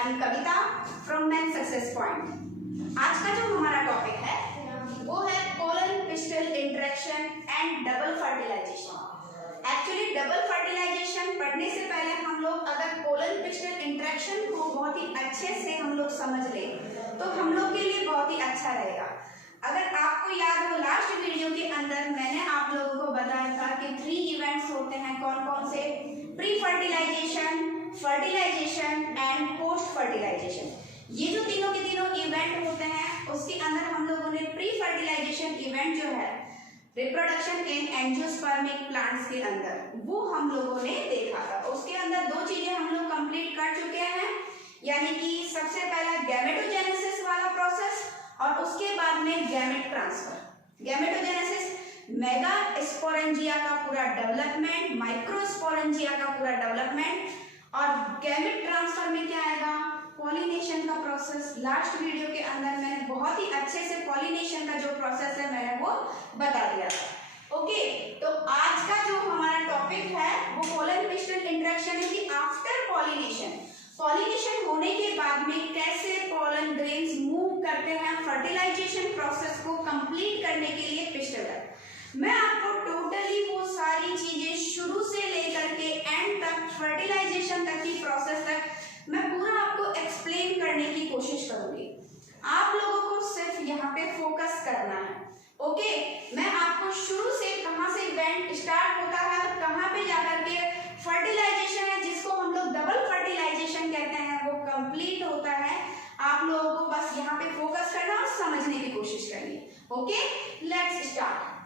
I am Kavita from man success point. आज का जो हमारा टॉपिक है वो है pollen pistil interaction and double fertilization. Actually double fertilization पढ़ने से पहले हम लोग अगर पोलन पिस्टल इंटरेक्शन को बहुत ही अच्छे से हम लोग समझ लें तो हम लोग के लिए बहुत ही अच्छा रहेगा। अगर आपको याद हो लास्ट वीडियो के अंदर मैंने आप लोगों को बताया था कि 3 इवेंट्स होते हैं, कौन कौन से? Pre fertilization, fertilization and post fertilization. ये जो तीनों के तीनों इवेंट होते हैं उसके अंदर हम लोगों ने प्री फर्टिलाइजेशन इवेंट जो है रिप्रोडक्शन इन एंजियोस्पर्मिक प्लांट्स के अंदर वो हम लोगों ने देखा था। उसके अंदर 2 चीजें हम लोग कंप्लीट कर चुके हैं, यानी कि सबसे पहला गैमेटोजेनेसिस वाला प्रोसेस और उसके बाद में gamete transfer. Gametogenesis mega sporangia का पूरा डेवलपमेंट, माइक्रोस्पोरेंजिया का पूरा डेवलपमेंट, और गैमेट ट्रांसफर में क्या आएगा? पॉलिनेशन का प्रोसेस। लास्ट वीडियो के अंदर मैंने बहुत ही अच्छे से पॉलिनेशन का जो प्रोसेस है मैंने वो बता दिया था। ओके, तो आज का जो हमारा टॉपिक है वो पोलन पिस्टल इंटरेक्शन है कि आफ्टर पॉलिनेशन, पॉलिनेशन होने के बाद में कैसे पोलन ग्रेन्स मूव करते हैं फर्टिलाइजेशन प्रोसेस को कंप्लीट करने के लिए पिस्टल तक। मैं आपको टोटली वो सारी चीजें शुरू से लेकर के एंड तक फर्टिलाइजेशन तक की प्रोसेस तक मैं पूरा आपको एक्सप्लेन करने की कोशिश करूंगी। आप लोगों को सिर्फ यहाँ पे फोकस करना है। ओके, मैं आपको शुरू से कहाँ से इवेंट स्टार्ट होता है और कहाँ पे जाकर के फर्टिलाइजेशन है जिसको हम लोग डबल फर्टिलाइजेशन कहते हैं वो कंप्लीट होता है, आप लोगों को बस यहाँ पे फोकस करना और समझने की कोशिश करनी है। Okay, let's start.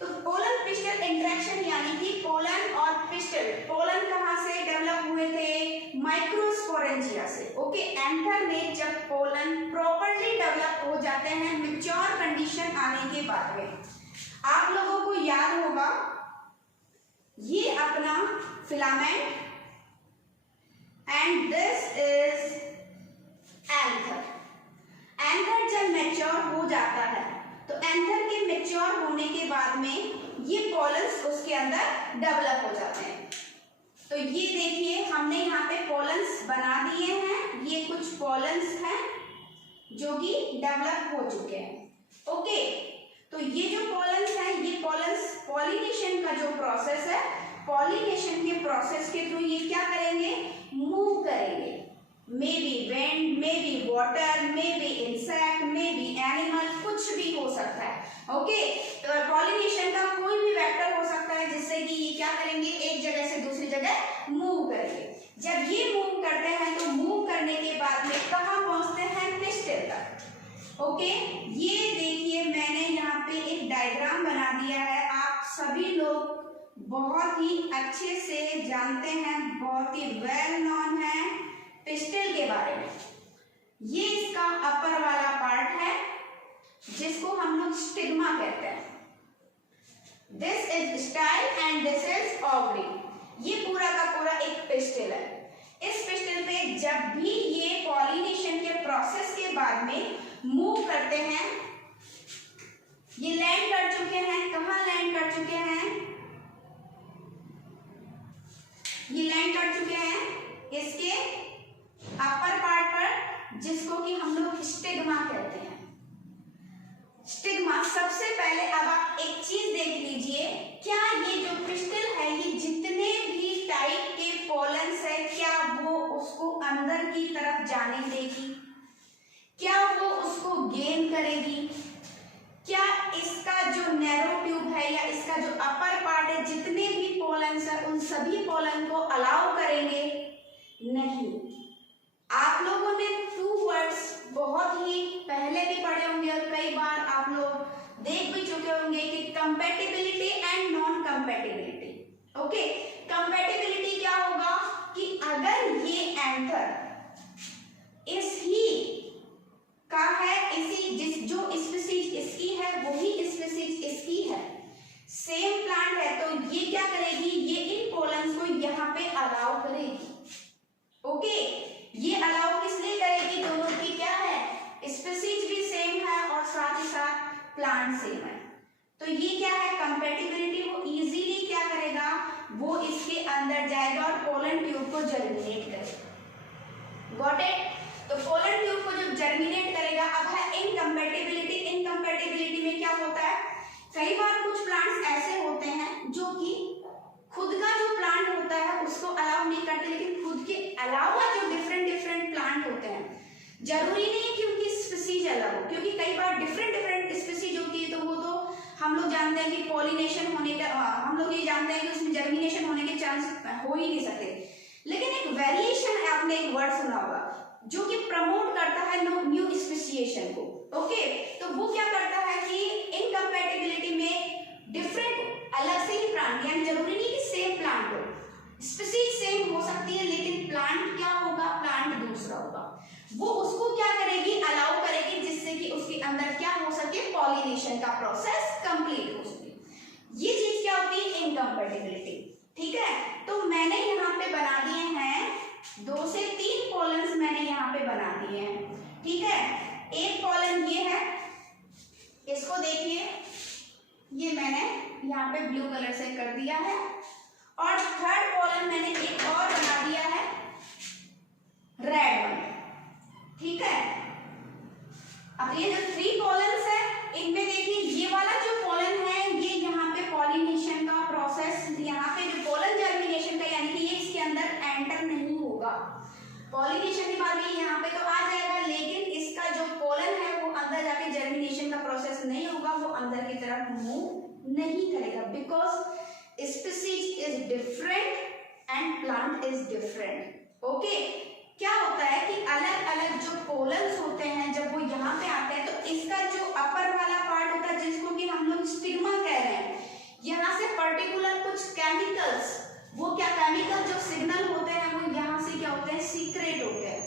तो पोलन पिस्टल इंटरेक्शन यानी कि पोलन और पिस्टल, पोलन कहाँ से डेवलप हुए थे? माइक्रोस्पोरेंजिया से। ओके, एंथर में जब पोलन प्रॉपर्ली डेवलप हो जाते हैं मैच्योर कंडीशन आने के बाद में, आप लोगों को याद होगा ये अपना filament and this is anther. Anther जब मैच्योर हो जाता है तो एंथर के मैच्योर होने के बाद में ये पोलन्स उसके अंदर डेवलप हो जाते हैं। तो ये देखिए हमने यहाँ पे पोलन्स बना दिए हैं, ये कुछ पोलन्स हैं जो कि डेवलप हो चुके हैं। ओके, तो ये जो पोलन्स हैं ये पोलन्स पॉलिनेशन का जो प्रोसेस है, पॉलिनेशन के प्रोसेस के थ्रू ये क्या करेंगे? मूव करेंगे। May be wind, may be water, may be insect, may be animal, कुछ भी हो सकता है। ओके, तो पॉलिनेशन का कोई भी वेक्टर हो सकता है जिससे कि ये क्या करेंगे? एक जगह से दूसरी जगह मूव करेंगे। जब ये मूव करते हैं तो मूव करने के बाद में कहाँ पहुंचते हैं? पिस्टल तक। ओके, ये देखिए मैंने यहाँ पे एक डायग्राम बना दिया है, आप सभी लोग बहुत ही अच्छे से जानते हैं, बहुत ही वेल नॉन है पिस्टल के बारे में। ये इसका अपर वाला पार्ट है जिसको हम लोग स्टिग्मा कहते हैं। This is style and this is ovary. ये पूरा का पूरा एक पिस्टल है। इस पिस्टल पे जब भी ये पॉलिनेशन के प्रोसेस के बाद में मूव करते हैं, ये लैंड कर चुके हैं। कहाँ लैंड कर चुके हैं? ये लैंड कर चुके हैं इसके अपर पार्ट पर जिसको कि हम लोग स्टिग्मा कहते हैं। स्टिग्मा सबसे पहले, अब आप एक चीज देख लीजिए, क्या ये जो पिस्टल है ये जितने भी टाइप के पोलन्स है क्या वो उसको अंदर की तरफ जाने देगी? क्या वो उसको गेन करेगी? क्या इसका जो नैरो ट्यूब है या इसका जो अपर पार्ट है जितने भी पोलन्स है उन सभी पोलन को अलाउ करेंगे? नहीं। आप लोगों ने 2 वर्ड्स बहुत ही पहले भी पढ़े होंगे और कई बार आप लोग देख भी चुके होंगे कि compatibility and non compatibility. Okay, compatibility क्या होगा कि अगर ये एंथर इस ही का है, इसी जो स्पीसीज इसकी है वही स्पीसीज इसकी है, सेम प्लांट है, तो ये क्या करेगी? ये इन पोलन्स को यहाँ पे अलाउ करेगी। ओके, ये अलाउ किस लिए करेगी? दोनों की क्या है? स्पीसीज भी सेम है और साथ ही साथ प्लांट सेम है। तो ये क्या है? कंपैटिबिलिटी। वो इजीली क्या करेगा? वो इसके अंदर जाएगा और पोलन ट्यूब को जर्मिनेट करेगा। Got it? अलावा जो डिफरेंट डिफरेंट प्लांट होते हैं, जरूरी नहीं है कि उनकी स्पीसीज अलग हो, क्योंकि कई बार डिफरेंट डिफरेंट स्पीसीज होती है तो वो तो हम लोग जानते हैं कि पॉलिनेशन होने का, हम लोग ये जानते हैं कि उसमें जर्मिनेशन होने के चांस हो ही नहीं सकते। लेकिन एक वेरिएशन है, आपने एक वर्ड सुना होगा जो कि प्रमोट करता है न्यू स्पेसिएशन को। ओके, तो वो क्या करता है कि इनकम्पैटिबिलिटी में डिफरेंट अलग से ही प्लांट, यानी जरूरी नहीं कि सेम प्लांट हो, स्पीसीज सेम हो सकती है लेकिन प्लांट क्या होगा, प्लांट दूसरा होगा। वो उसको क्या करेगी, अलाउ करेगी, जिससे कि उसके अंदर क्या हो सके, पॉलिनेशन का प्रोसेस कंप्लीट हो सके। ये चीज क्या होती है, इनकम्पैटिबिलिटी। ठीक है, तो मैंने यहाँ पे बना दिए हैं 2 से 3 कॉलम्स मैंने यहाँ पे बना दिए हैं। ठीक है, एक कॉलम ये है, इसको देखिए, ये मैंने यहाँ पे ब्लू कलर से कर दिया है, और थर्ड कॉलम मैंने एक और बना दिया है रेड वन। ठीक है, अब ये जो 3 कॉलम्स है, इनमें देखिए ये वाला जो कॉलम है ये यहाँ पे पॉलिनेशन का प्रोसेस, यहाँ पे जो पोलन जर्मिनेशन का, यानी कि ये इसके अंदर एंटर नहीं होगा। पॉलिनेशन के बाद भी यहाँ पे तो आ जाएगा, लेकिन इसका जो पोलन है वो अंदर जाके जर्मिनेशन का प्रोसेस नहीं होगा, वो अंदर की तरफ मूव नहीं करेगा, because species is different and plant is different. Okay, क्या होता है कि अलग अलग जो पोलन्स होते हैं जब वो यहाँ पे आते हैं तो इसका जो अपर वाला पार्ट होता है, जिसको कि हम लोग स्टिग्मा कह रहे हैं, यहाँ से पर्टिकुलर कुछ केमिकल्स, वो क्या केमिकल जो सिग्नल होते हैं वो यहाँ से क्या होते हैं, सीक्रेट होते हैं।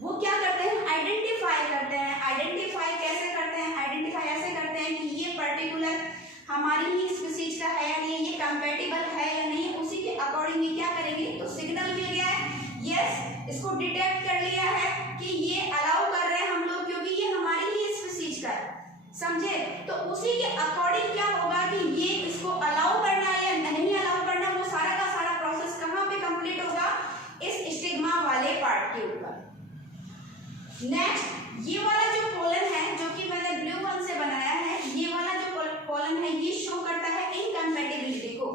वो क्या करते हैं, आइडेंटिफाई करते हैं। आइडेंटिफाई कैसे करते हैं, आइडेंटिफाई ऐसे करते हैं कि ये पर्टिकुलर हमारी ही स्पीसीज का है या नहीं, ये कंपैटिबल है या नहीं, उसी के अकॉर्डिंग ये क्या करेंगे, तो सिग्नल मिल गया है, यस, इसको डिटेक्ट कर लिया है कि ये अलाउ कर रहे हैं हम लोग क्योंकि ये हमारी ही स्पीसीज का है, समझे। तो उसी के अकॉर्डिंग क्या होगा कि ये इसको अलाउ करना है या नहीं अलाउ करना, वो सारा का सारा प्रोसेस कहाँ पे कंप्लीट होगा, इस स्टिग्मा वाले पार्ट के ऊपर। नेक्स्ट, ये वाला जो पोलन है जो कि मैंने ब्लू वन से बनाया है, ये वाला जो पोलन है ये शो करता है इनकम्पैटिबिलिटी को,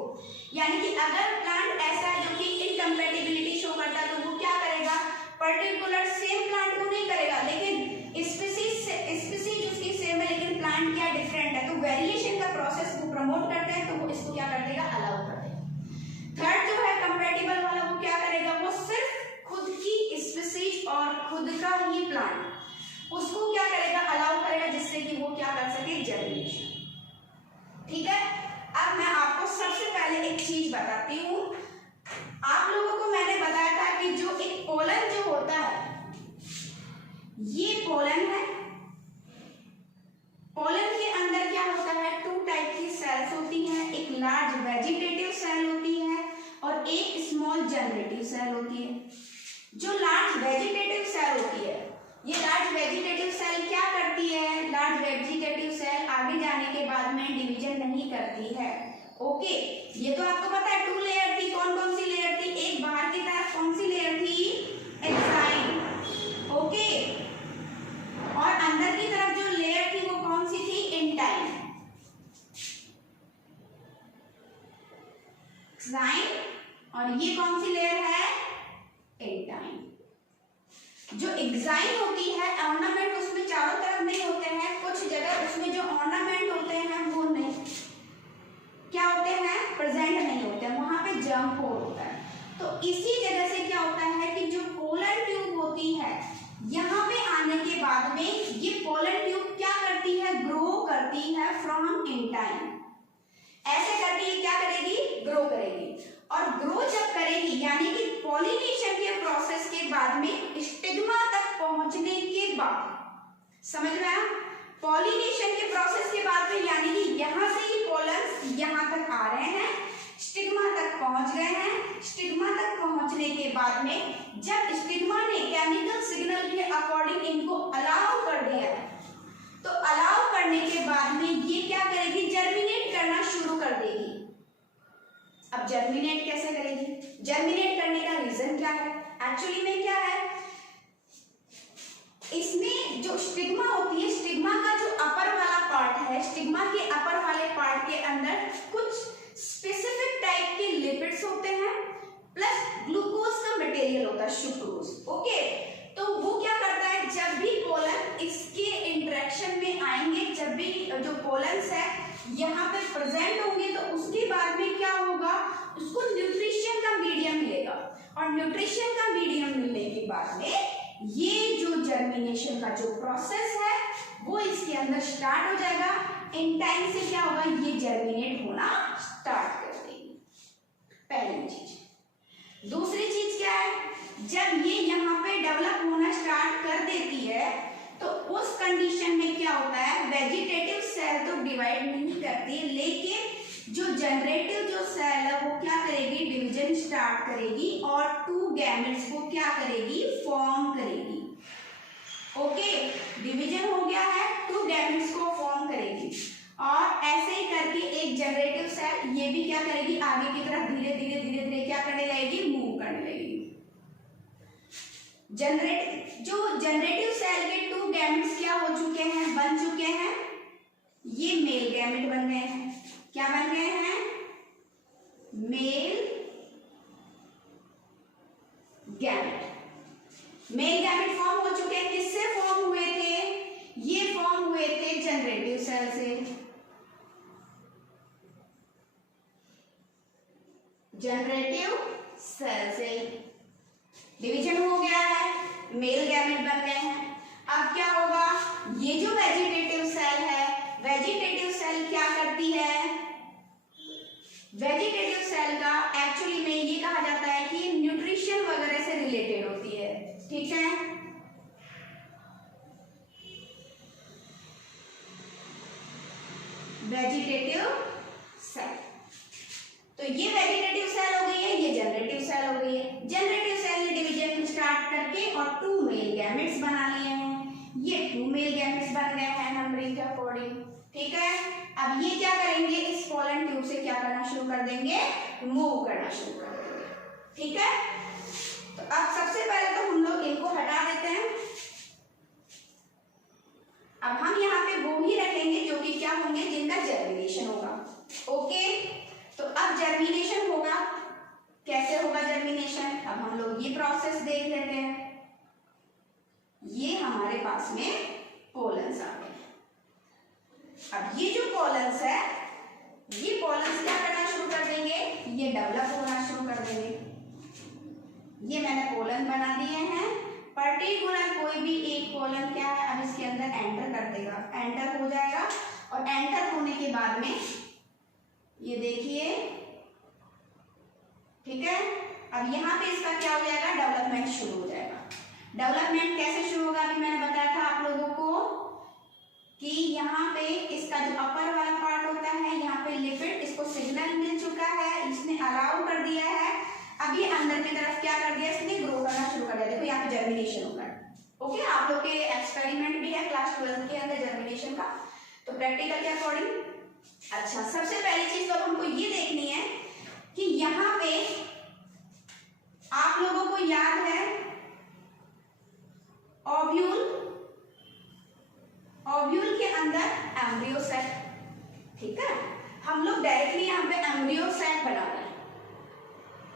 यानी कि अगर प्लांट ऐसा है जो कि इनकम्पैटिबिलिटी शो करता है तो वो क्या करेगा, पर्टिकुलर सेम प्लांट को नहीं करेगा, लेकिन स्पीसीज उसकी सेम है लेकिन प्लांट क्या डिफरेंट है, तो वेरिएशन का प्रोसेस को प्रमोट करते हैं, तो वो इसको क्या कर देगा, अलाउ कर देगा। थर्ड जो है कंपैटिबल वाला, वो क्या करेगा, वो सिर्फ खुद की स्पीसीज और खुद का ही प्लांट उसको क्या करेगा, अलाउ करेगा, जिससे कि वो क्या कर सके, जर्मिनेशन। ठीक है, अब मैं आपको सबसे पहले एक चीज बताती हूँ। आप लोगों को मैंने बताया था कि जो एक पोलन जो होता है, ये पोलन है, पोलन के अंदर क्या होता है, 2 टाइप की सेल्स होती हैं, एक लार्ज वेजिटेटिव सेल होती है और एक स्मॉल जनरेटिव सेल होती है। जो लार्ज वेजिटेटिव सेल होती है, ये लार्ज वेजिटेटिव सेल क्या करती है, लार्ज वेजिटेटिव सेल आगे जाने के बाद में डिवीजन नहीं करती है। ओके, ये तो आपको पता है 2 लेयर थी, कौन कौन सी लेयर थी, एक बाहर की तरफ कौन सी लेयर थी, एक्साइन, ओके, और अंदर की तरफ जो लेयर थी वो कौन सी थी, इंटाइन। एक्साइन, और ये कौन सी लेयर है, इंटाइन। जो एक्साइन होती है, ऑर्नामेंट उसमें चारों तरफ नहीं होते हैं, कुछ जगह उसमें जो ऑर्नामेंट होते हैं वो नहीं क्या होते हैं, प्रेजेंट नहीं होते हैं, वहां पे जर्म पोर होता है। तो इसी जगह से क्या होता है कि जो पोलन ट्यूब होती है, यहाँ पे आने के बाद में ये पोलन ट्यूब क्या करती है, ग्रो करती है फ्रॉम इंटाइन, ऐसे करके ये क्या करेगी, ग्रो करेगी, और ग्रो जब करेगी यानी कि पॉलिनेशन के प्रोसेस के बाद में स्टिग्मा तक पहुंचने के बाद, समझ में आया, पॉलिनेशन के प्रोसेस के बाद में, यानी कि यहाँ से ही पोलन्स यहाँ तक आ रहे हैं, स्टिग्मा तक पहुंच गए हैं। स्टिग्मा तक पहुंचने के बाद में जब स्टिग्मा ने केमिकल सिग्नल के अकॉर्डिंग इनको अलाउ कर दिया, तो अलाउ करने के बाद में ये क्या करेगी, जर्मिनेट करना शुरू कर देगी। अब जर्मिनेट कैसे करेगी, जर्मिनेट करने का रीजन क्या है, एक्चुअली में क्या है, इसमें जो स्टिग्मा होती है, स्टिग्मा का जो अपर वाला पार्ट है, स्टिग्मा के अपर वाले पार्ट के अंदर कुछ स्पेसिफिक टाइप के लिपिड्स होते हैं प्लस ग्लूकोज का मटेरियल होता है सुक्रोज। ओके, तो वो क्या करता है, जब भी पोलन इसके इंटरेक्शन में आएंगे, जब भी जो पोलन्स है यहाँ पे प्रेजेंट होंगे, तो उसके बाद में क्या होगा, उसको न्यूट्रिशन का मीडियम मिलेगा, और न्यूट्रिशन का मीडियम मिलने के बाद में ये जो जर्मिनेशन का जो प्रोसेस है वो इसके अंदर स्टार्ट हो जाएगा। इन टाइम से क्या होगा, ये जर्मिनेट होना स्टार्ट कर देगी, पहली चीज। दूसरी चीज क्या है, जब ये यहाँ पे डेवलप होना स्टार्ट कर देती है तो उस कंडीशन में क्या होता है, वेजिटेटिव सेल तो डिवाइड नहीं करती, लेकिन जो जनरेटिव जो सेल है वो क्या करेगी, डिवीजन स्टार्ट करेगी और 2 गैमेट्स को क्या करेगी, फॉर्म करेगी। ओके, डिवीजन हो गया है, 2 गैमेट्स को फॉर्म करेगी, और ऐसे ही करके एक जनरेटिव सेल ये भी क्या करेगी, आगे की तरफ धीरे धीरे धीरे धीरे क्या करने लगेगी, मूव करने लगेगी। जनरेटिव सेल के 2 गैमेट्स क्या हो चुके हैं, बन चुके हैं, ये मेल गैमेट बन गए हैं। क्या बन गए हैं, male gamete. Male gamete form हो चुके हैं, किससे फॉर्म हुए थे, ये फॉर्म हुए थे जनरेटिव सेल से। जनरेटिव सेल से डिवीजन हो गया है, मेल गैमेट बन गए हैं। अब क्या होगा, ये जो वेजिटेटिव सेल है, वेजिटेटिव सेल क्या करती है, वेजिटेटिव सेल का एक्चुअली में ये कहा जाता है कि न्यूट्रिशन वगैरह से रिलेटेड होती है, ठीक है। वेजिटेटिव सेल, तो ये वेजिटेटिव सेल हो गई है, ये जनरेटिव सेल हो गई है। जनरेटिव सेल ने डिवीजन स्टार्ट करके और 2 मेल गैमेट्स बना लिए हैं, ये 2 मेल गैमेट्स बन गए हैं नंबरिंग के अकॉर्डिंग, ठीक है। अब ये क्या करेंगे, इस पोलन ट्यूब से क्या करना शुरू कर देंगे, मूव करना शुरू कर देंगे, ठीक है। तो अब सबसे पहले तो हम लोग इनको हटा देते हैं। अब हम यहाँ पे वो ही रखेंगे जो कि क्या होंगे, जिनका जर्मिनेशन होगा। ओके, तो अब जर्मिनेशन होगा, कैसे होगा जर्मिनेशन, अब हम लोग ये प्रोसेस देख लेते हैं। ये हमारे पास में पोलन्स आ गए। अब ये जो पोलन्स है, ये पोलन्स क्या करना शुरू कर देंगे, ये डेवलप होना शुरू कर देंगे। ये मैंने पोलन बना दिए हैं, पर्टिकुलर कोई भी एक पोलन क्या है, अब इसके अंदर एंटर कर देगा, एंटर हो जाएगा, और एंटर होने के बाद में ये देखिए, ठीक है। अब यहाँ पे इसका क्या हो जाएगा, डेवलपमेंट शुरू हो जाएगा। डेवलपमेंट कैसे शुरू होगा, अभी मैंने बताया था आप लोगों को कि यहाँ पे इसका जो अपर वाला पार्ट होता है, यहाँ पे लिपिड, इसको सिग्नल मिल चुका है, इसने अलाउ कर दिया है। अब ये अंदर की तरफ क्या कर दिया, इसने ग्रो करना शुरू कर दिया। देखो यहाँ पे जर्मिनेशन होगा। ओके, आप लोग के एक्सपेरिमेंट भी है क्लास 12 के अंदर जर्मिनेशन का, तो प्रैक्टिकल के अकॉर्डिंग। अच्छा, सबसे पहली चीज तो हमको ये देखनी है कि यहाँ पे आप लोगों को याद है ओव्यूल, ओव्यूल के अंदर एम्ब्रियो सेल, ठीक है। हम लोग डायरेक्टली यहाँ पे एम्ब्रियो सेल बना रहे हैं।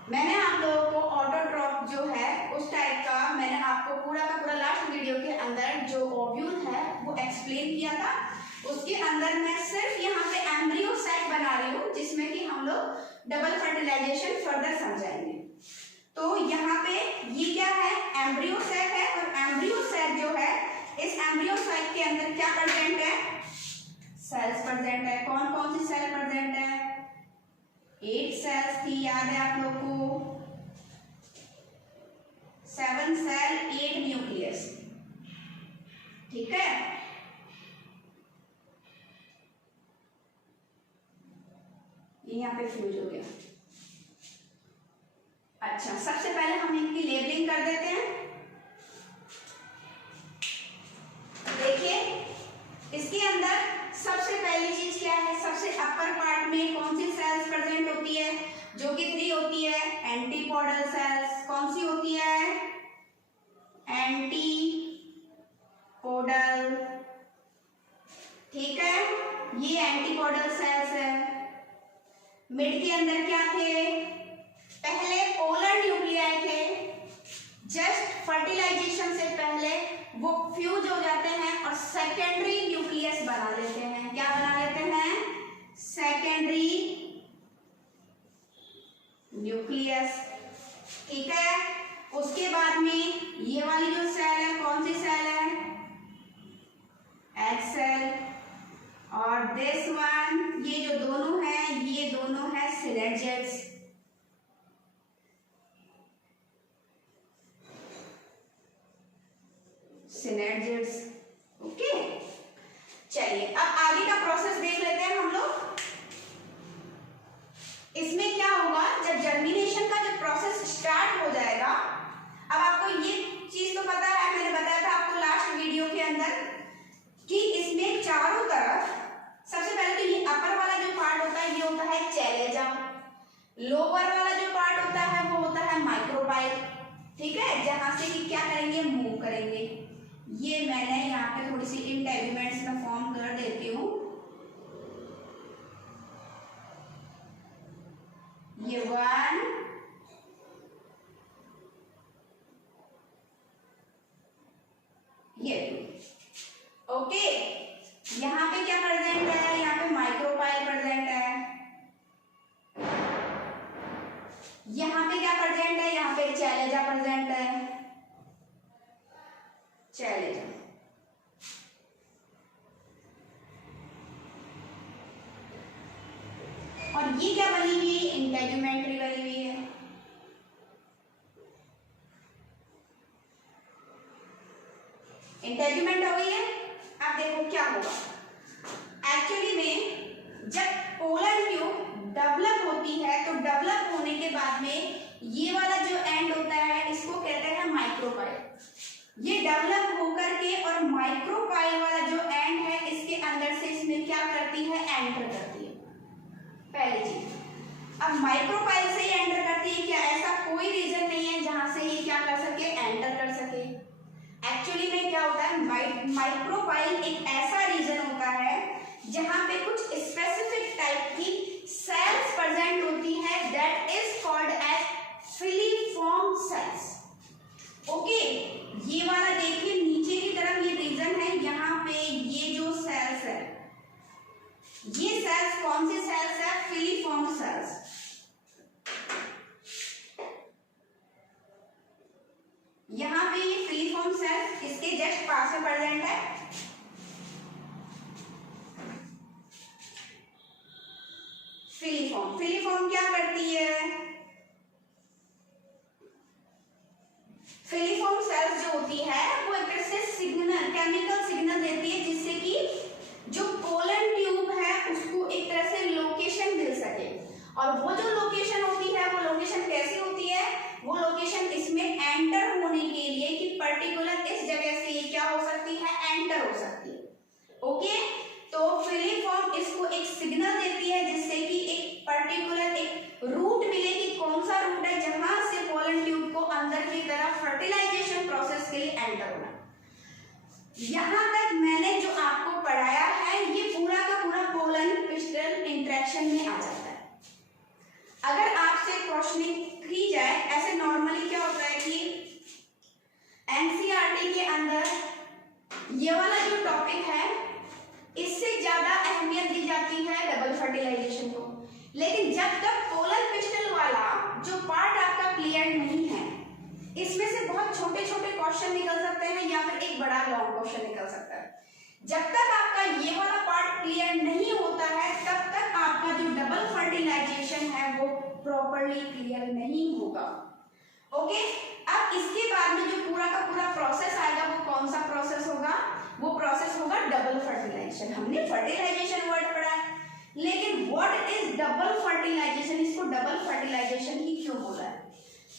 मैंने आप लोगों को ऑटोट्रॉफ जो है उस टाइप का, मैंने आपको पूरा का पूरा लास्ट वीडियो के अंदर जो ओव्यूल है वो एक्सप्लेन किया था। उसके अंदर मैं सिर्फ यहाँ पे एम्ब्रियो सेट बना रही हूँ, जिसमें कि हम लोग डबल फर्टिलाइजेशन फर्दर समझाएंगे। तो यहाँ पे ये क्या है, एम्ब्रियो सेट है, और एम्ब्रियो सेट जो है, इस एम्ब्रियो सेट के अंदर क्या प्रेजेंट है, सेल्स प्रेजेंट है। कौन कौन सी सेल प्रेजेंट है, 8 सेल्स थी, याद है आप लोग को, 7 सेल 8 न्यूक्लियस, ठीक है। ये यहाँ पे फ्यूज हो गया। अच्छा, सबसे पहले हम इनकी लेबलिंग कर देते हैं। देखिए, इसके अंदर सबसे पहली चीज क्या है, सबसे अपर पार्ट में कौन सी सेल्स प्रेजेंट होती है, जो कि 3 होती है, एंटीपोडल सेल्स। कौन सी होती है, एंटीपोडल, ठीक है, ये एंटीपोडल सेल्स है। मिड के अंदर क्या थे, पहले पोलर न्यूक्लियाई थे, सेकेंडरी न्यूक्लियस बना लेते हैं। क्या बना लेते हैं? Secondary nucleus. ठीक है, उसके बाद में ये वाली जो सेल है, कौन सी सेल है? Egg cell. और दिस वन, ये जो दोनों हैं, ये दोनों है सिनर्जिड्स। सिनर्जिड्स। ओके, चलिए अब आगे का प्रोसेस देख लेते हैं हम लोग। इसमें क्या होगा, जब जर्मिनेशन का जब प्रोसेस स्टार्ट हो जाएगा, अब आपको ये चीज तो पता है, मैंने बताया था आपको लास्ट वीडियो के अंदर कि इसमें चारों तरफ सबसे पहले तो ये अपर वाला जो पार्ट होता है ये होता है चैलेजम, लोअर वाला जो पार्ट होता है वो होता है माइक्रोबाइल। ठीक है, जहां से कि क्या करेंगे, मूव करेंगे। ये मैंने यहाँ पे थोड़ी सी इंटेगुमेंट्स में फॉर्म कर देती हूँ। ये 1, ये 2। ओके, यहाँ पे क्या प्रेजेंट है? यहाँ पे माइक्रोपाइल प्रेजेंट है। यहाँ पे क्या प्रेजेंट है? यहाँ पे चैलेजा प्रेजेंट है। चैलेजा। और ये क्या बनी हुई है? इंटेगुमेंट्री बनी हुई है। इंटेगुमेंट हो गई है। अब देखो क्या होगा, एक्चुअली में जब पोलर ट्यूब डेवलप होती है तो डेवलप होने के बाद में ये वाला जो एंड होता है इसको कहते हैं माइक्रोपाइल। ये डेवलप होकर के और माइक्रोपाइल वाला जो एंड है इसके अंदर से इसमें क्या करती है? एंटर करती है। पहली चीज, अब माइक्रोपाइल से ही एंटर करती है क्या? ऐसा कोई रीजन नहीं है जहां से ये क्या कर सके? एंटर कर सके। एक्चुअली में क्या होता है, माइक्रोपाइल एक ऐसा रीजन होता है जहां पे कुछ स्पेसिफिक टाइप की सेल्स प्रेजेंट होती है, that is called as filiform cells. Okay, ये वाला देखिए नीचे की तरफ ये रीजन है, यहाँ पे ये जो सेल्स है, ये सेल्स कौन सी सेल्स है? Filiform cells. यहाँ पे ये फिलीफॉर्म सेल्स इसके जस्ट पास में प्रेजेंट है। फिलीफॉर्म क्या करती है? फिलीफॉर्म सेल्स जो होती है वो एक तरह से सिग्नल, केमिकल सिग्नल देती है जिससे कि जो पोलन ट्यूब है उसको एक तरह से लोकेशन मिल सके। और वो जो लोकेशन होती है वो लोकेशन कैसी होती है? वो लोकेशन इसमें एंटर होने के लिए कि पर्टिकुलर इस जगह से ये क्या हो सकती है? एंटर हो सकती है। ओके, तो फिलीफॉर्म इसको एक सिग्नल देती है जिससे कि एक पर्टिकुलर एक रूट मिले कि कौन सा रूट है जहां से पोलन ट्यूब को अंदर की तरफ फर्टिलाइजेशन प्रोसेस के लिए एंटर होना। यहां तक मैंने जो आपको पढ़ाया है ये पूरा का पूरा पोलन पिस्टल इंटरेक्शन में आ जाता है। अगर आपसे क्वेश्चनिंग की जाए, ऐसे नॉर्मली क्या होता है कि एनसीईआरटी के अंदर ये वाला जो टॉपिक है इससे ज्यादा अहमियत दी जाती है डबल फर्टिलाइजेशन को। लेकिन जब तक पोलर पिस्टल वाला जो पार्ट आपका क्लियर नहीं है, इसमें से बहुत छोटे छोटे क्वेश्चन निकल सकते हैं या फिर एक बड़ा लॉन्ग क्वेश्चन निकल सकता है। जब तक आपका ये वाला पार्ट क्लियर नहीं होता है तब तक आपका जो डबल फर्टिलाइजेशन है वो प्रॉपर्ली क्लियर नहीं होगा। ओके, अब इसके बाद में जो पूरा का पूरा प्रोसेस आएगा वो कौन सा प्रोसेस होगा? वो प्रोसेस होगा डबल फर्टिलाइजेशन। हमने फर्टिलाइजेशन वर्ड पढ़ा है, लेकिन व्हाट इज डबल फर्टिलाइजेशन? इसको डबल फर्टिलाइजेशन ही क्यों बोला है?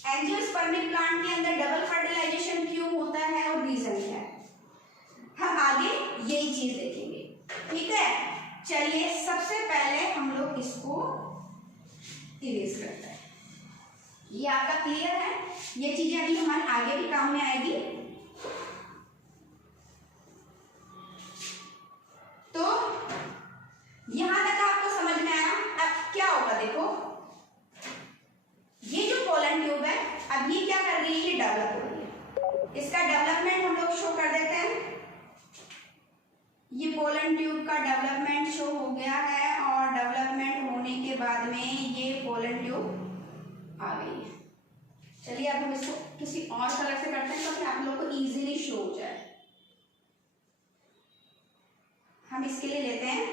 एंजियोस्पर्मिक प्लांट के अंदर डबल फर्टिलाइजेशन क्यों होता है और रीजन क्या है, हम आगे यही चीज देखेंगे। ठीक है, चलिए सबसे पहले हम लोग इसको इरेज करते हैं। ये आपका क्लियर है? ये चीजें अभी हमारे आगे भी काम में आएगी। तो यहां तक आपको समझ में आया। अब क्या होगा, देखो ये जो पोलन ट्यूब है अब ये क्या कर रही है? ये डेवलप हो रही है। इसका डेवलपमेंट हम लोग शो कर देते हैं। ये पोलन ट्यूब का डेवलपमेंट शो हो गया है और डेवलपमेंट होने के बाद में ये पोलन ट्यूब आ गई है। चलिए अब हम इसको किसी और कलर से करते हैं ताकि आप लोग को इजीली शो हो जाए। हम इसके लिए लेते हैं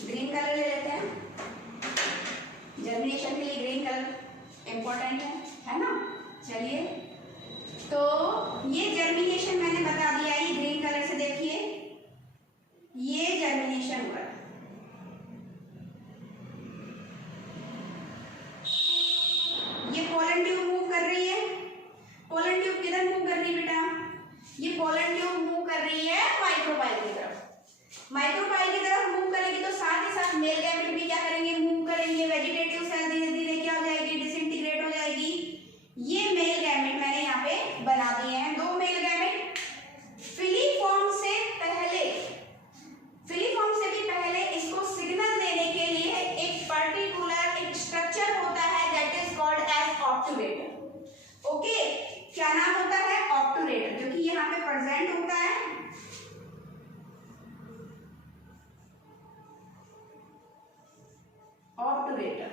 ग्रीन कलर ले लेते हैं। जर्मिनेशन के लिए ग्रीन कलर इम्पोर्टेंट है ना। चलिए तो ये जर्मिनेशन मैंने बता दिया, ये ग्रीन कलर से देखिए ये जर्मिनेशन हुआ। ये पोलन ट्यूब मूव कर रही है। पोलन ट्यूब किधर मूव कर रही है बेटा? ये पोलन ट्यूब मूव कर रही है माइक्रोपाइल की तरफ। माइक्रोपाइल की तरफ मूव करेगी तो साथ ही साथ मेल गैमेट भी क्या करेंगे? मूव करेंगे। वेजिटेटिव सेल धीरे धीरे क्या हो जाएगी? डिसइंटीग्रेट हो जाएगी। ये मेल गैमेट मैंने यहाँ पे बना दिए हैं, दो मेल गैमेट। फिलीफॉर्म से भी पहले इसको सिग्नल देने के लिए एक पर्टिकुलर एक स्ट्रक्चर होता है that is called as obturator. Okay, क्या नाम होता है? ऑब्टूरेटर, जो कि यहाँ पे प्रेजेंट होता है। ऑब्टूरेटर,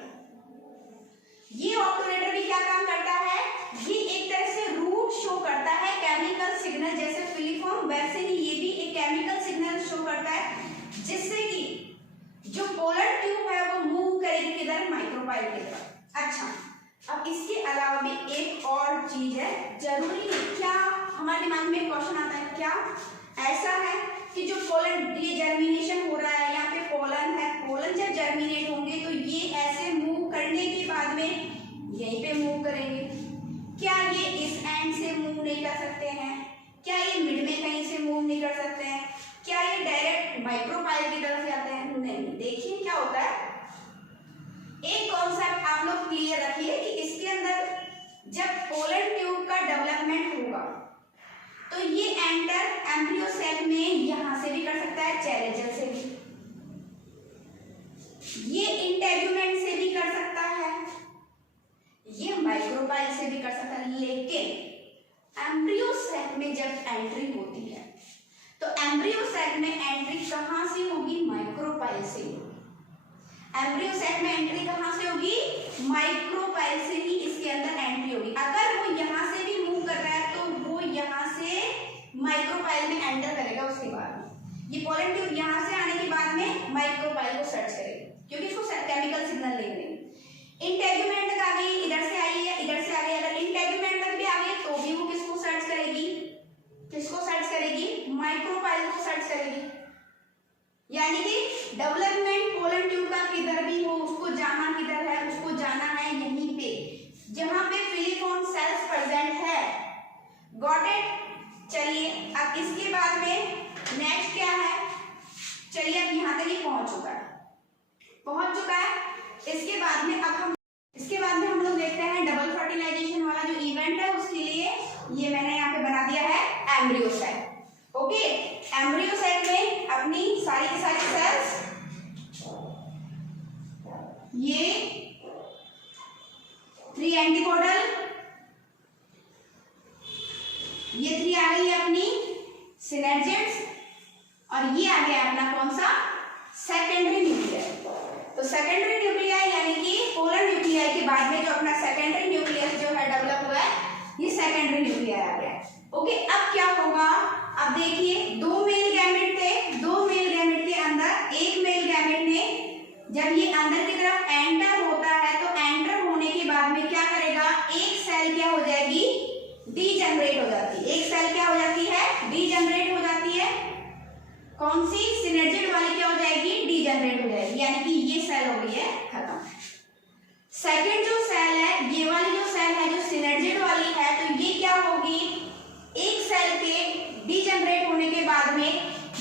ये ऑब्टूरेटर भी क्या काम करता है? ये एक तरह से रूट शो करता है केमिकल सिग्नल। जैसे फिलीफॉर्म वैसे ही ये भी एक केमिकल सिग्नल शो करता है जिससे कि जो पोलन ट्यूब है वो मूव करेगी किधर? माइक्रोपाइल की तरफ। अच्छा, अब इसके अलावा भी एक और चीज है, जरूरी है क्या हमारे दिमाग में क्वेश्चन आता है, क्या ऐसा है कि जो पोलन, ये जर्मिनेशन हो रहा है, यहाँ पे पोलन है, पोलन जब जर्मिनेट होंगे तो ये ऐसे मूव करने के बाद में यहीं पे मूव करेंगे। क्या ये इस एंड से मूव नहीं कर सकते हैं? क्या ये मिड में कहीं से मूव नहीं कर सकते हैं? क्या ये डायरेक्ट माइक्रोपाइल की तरफ जाते हैं? नहीं। देखिए क्या होता है, एक कॉन्सेप्ट आप लोग क्लियर रखिए कि इसके अंदर जब पोलन ट्यूब का डेवलपमेंट होगा तो ये एंटर एम्ब्रियो सेल में यहां से भी कर सकता है, चैलेंजर से भी, ये इंटेगुमेंट से भी कर सकता है, ये माइक्रोपाइल से भी कर सकता है। लेकिन एम्ब्रियो सेल में जब एंट्री होती है तो एम्ब्रियो सेल में एंट्री कहां से होगी? माइक्रोपाइल से होगी। एम्ब्रियो सेल में एंट्री कहां से होगी? माइक्रोपाइल से ही इसके अंदर एंट्री होगी। अगर वो यहां से भी मूव कर रहा है तो वो यहां से माइक्रोपाइल में एंटर करेगा। उसके बाद ये पोलन ट्यूब यहां से आने के बाद में माइक्रोपाइल को सर्च करेगी क्योंकि इसको केमिकल सिग्नल लेंगे। इंटेगुमेंट तक आ गई, इधर से आई है, इधर से आ गई। अगर इंटेगुमेंट तक भी आ गई तो भी वो किसको सर्च करेगी? किसको सर्च करेगी? माइक्रोपाइल को सर्च करेगी। यानी कि डेवलपमेंट पोलन ट्यूब का किधर भी हो, उसको जाना किधर है? उसको जाना है यहीं पे जहां पे फिलीफॉर्म सेल्स प्रेजेंट है। Got it? चलिए अब इसके बाद में नेक्स्ट क्या है? चलिए अब यहां तक ही पहुंच चुका है। इसके बाद में हम लोग देखते हैं डबल फर्टिलाइजेशन वाला जो इवेंट है, उसके लिए ये मैंने यहाँ पे बना दिया है embryo cell. Okay, embryo cell में अपनी सारी की सारी सेल्स, ये 3 एंटीकोडल, ये 3 आ गई अपनी सिनर्जिड्स और ये आ गया अपना कौन सा? Secondary nuclear. तो सेकेंडरी न्यूक्लियर यानी कि पोलर न्यूक्लियर के बाद में जो अपना सेकेंडरी न्यूक्लियस जो है डेवलप हुआ है, ये सेकेंडरी न्यूक्लियर आ गया। ओके, अब क्या होगा? अब देखिए, 2 मेल गैमेट थे, 2 मेल गैमेट के अंदर एक मेल गैमेट ने जब ये अंदर की तरफ एंटर होता है तो एंटर होने के बाद में क्या करेगा? एक सेल क्या हो जाएगी? डीजनरेट हो जाती है। एक सेल क्या हो जाती है? डीजनरेट हो जाती है। कौन सी? सिनर्जिड वाली क्या हो जाएगी? डीजनरेट हो जाएगी, यानी कि ये सेल हो गई है खत्म। सेकेंड जो सेल है, ये वाली जो सेल है जो सिनर्जिड वाली है, तो ये क्या होगी? एक सेल के डीजनरेट होने के बाद में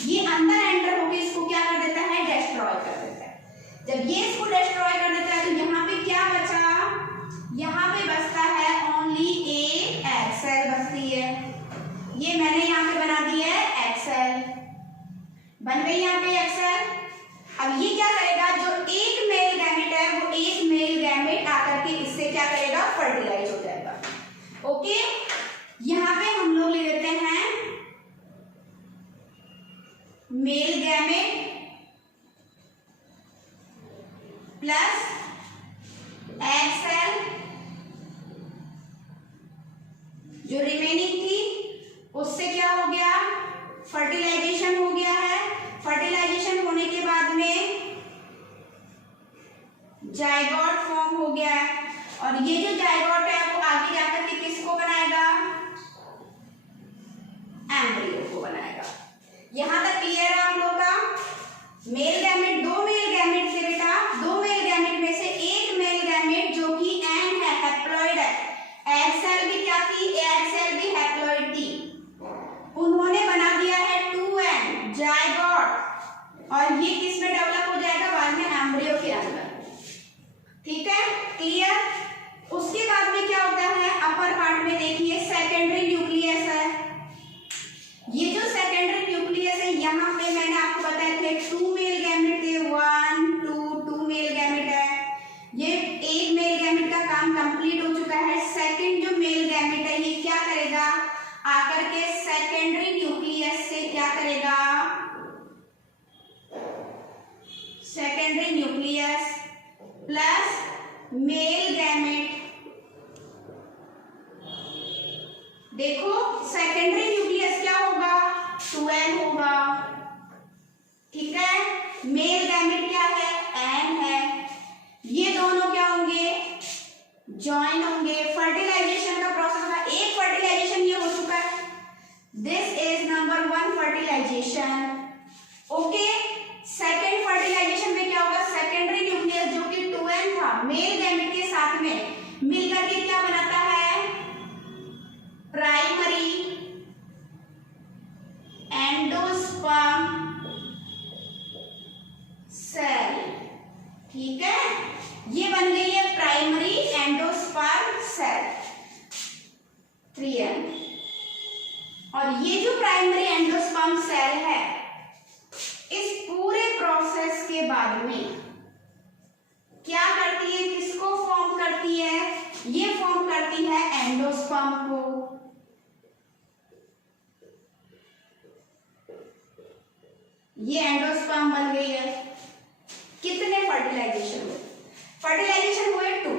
ये अंदर एंटर होकर इसको क्या कर देता है? डिस्ट्रॉय कर देता है। जब ये इसको डिस्ट्रॉय कर देता है तो यहाँ पे क्या बचा? यहाँ पे बचता है ओनली एक एग सेल बचती है। ये मैंने यहाँ पे बना दी है एग सेल, बन गई यहाँ पे एग सेल। अब ये क्या करेगा? जो एक मेल गैमेट है वो एक मेल गैमेट आकर के इससे क्या करेगा? फर्टिलाइज हो जाएगा। ओके, यहाँ पे हम लोग ले लेते हैं male gamete plus egg cell, जो रिमेनिंग थी उससे क्या हो गया, फर्टिलाइजेशन हो गया है। फर्टिलाइजेशन होने के बाद में जाइगोट फॉर्म हो गया है, और ये जो जाइगोट है वो आगे जाकर के किसको बनाएगा, एम्ब्रियो को बनाएगा। यहां तक क्लियर है हम लोग का। मेल गैमेट, दो मेल गैमेट थे बेटा, दो मेल गैमेट में से एक मेल गैमेट जो कि एन है, हैप्लॉइड है, एग सेल भी क्या थी, एग सेल भी हैप्लॉइड थी, उन्होंने बना दिया है 2n जाइगोट, और ये किस में डेवलप हो जाएगा, बाद में एम्ब्रियो के अंदर। ठीक है, क्लियर। उसके बाद में क्या होता है, अपर पार्ट में देखिए सेकेंडरी न्यूक्लियस है। ये जो सेकेंडरी न्यूक्लियस है, यहाँ पे मैंने आपको बताया थे 2 मेल गैमेट थे, 1 2 मेल गैमेट है। ये एक मेल गैमेट का काम कंप्लीट हो चुका है। सेकंड जो मेल गैमेट है ये क्या करेगा, आकर के सेकेंडरी न्यूक्लियस से क्या करेगा, secondary nucleus plus male gamete. देखो सेकेंडरी न्यूक्लियस क्या होगा, 2n होगा। ठीक है, मेल गैमेट क्या है, n है। ये दोनों क्या होंगे, ज्वाइन होंगे। फर्टिलाइजेशन का प्रोसेस होगा, एक फर्टिलाइजेशन ये हो चुका है, this is number 1 fertilization. Okay, second fertilization में क्या होगा, सेकेंडरी न्यूक्लियस जो कि 2n था, मेल गैमेट के साथ में मिलकर के क्या बनाता है, प्राइमरी एंडोस्पर्म सेल। ठीक है, ये बन गई है प्राइमरी एंडोस्पर्म सेल 3n। और ये जो प्राइमरी एंडोस्पर्म सेल है, इस पूरे प्रोसेस के बाद में क्या करती है, किसको फॉर्म करती है, ये फॉर्म करती है एंडोस्पर्म को। ये एंडोस्पर्म बन गई है। कितने फर्टिलाइजेशन हुए, फर्टिलाइजेशन हुए 2।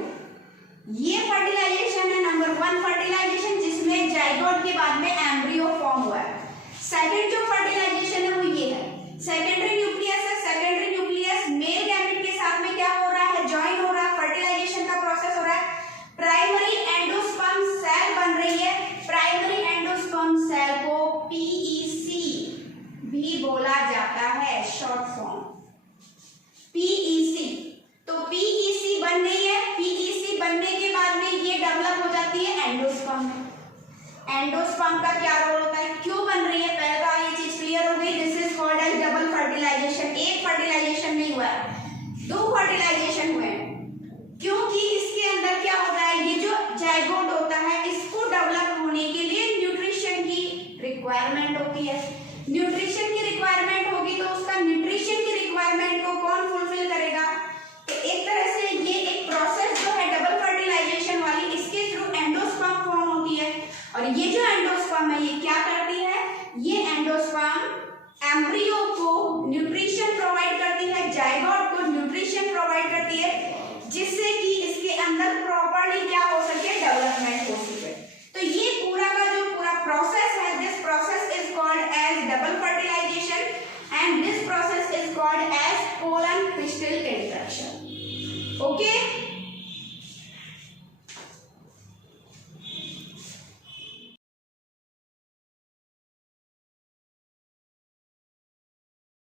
ये फर्टिलाइजेशन है नंबर 1 फर्टिलाइजेशन, जिसमें जाइगोट के बाद में एम्ब्रियो फॉर्म हुआ है। सेकंड जो फर्टिलाइजेशन है वो ये है, सेकेंडरी न्यूक्लियस है। सेकेंडरी न्यूक्लियस मेल गैमेट के साथ में क्या हो रहा है, ज्वाइन हो रहा है, फर्टिलाइजेशन का प्रोसेस हो रहा है, प्राइमरी एंडोस्पर्म सेल बन रही है। प्राइमरी एंडोस्पर्म सेल को PEC भी बोला जाता है, शॉर्ट फॉर्म PEC। तो PEC बन गई है, PEC बनने के बाद में ये डेवलप हो जाती है एंडोस्पर्म में। एंडोस्पर्म का क्या रोल होता है, क्यों बन रही है, पहले तो ये चीज क्लियर हो गई। This is called as double fertilization. एक फर्टिलाइजेशन नहीं हुआ है, 2 फर्टिलाइजेशन हुए हैं, क्योंकि इसके अंदर क्या होता है, ये जो जाइगोट होता है इसको डेवलप होने के लिए न्यूट्रिशन की रिक्वायरमेंट होती है। न्यूट्रिशन की रिक्वायरमेंट होगी तो उसका न्यूट्रिशन की रिक्वायरमेंट को कौन फुलफिल करेगा, तो एक तरह से ये एक प्रोसेस जो है डबल फर्टिलाइजेशन वाली, इसके थ्रू एंडोस्पर्म फॉर्म होती है। और ये जो एंडोस्पर्म है ये क्या करती है, ये एंडोस्पर्म एम्ब्रियो को न्यूट्रिशन प्रोवाइड करती है, जाइगोट को न्यूट्रिशन प्रोवाइड करती है, जिससे कि इसके अंदर प्रॉपर्ली क्या हो सके, डेवलपमेंट हो सके। तो ये पूरा का जो पूरा प्रोसेस है, this process is called as double fertilization and this process is called as pollen crystal interaction. Okay.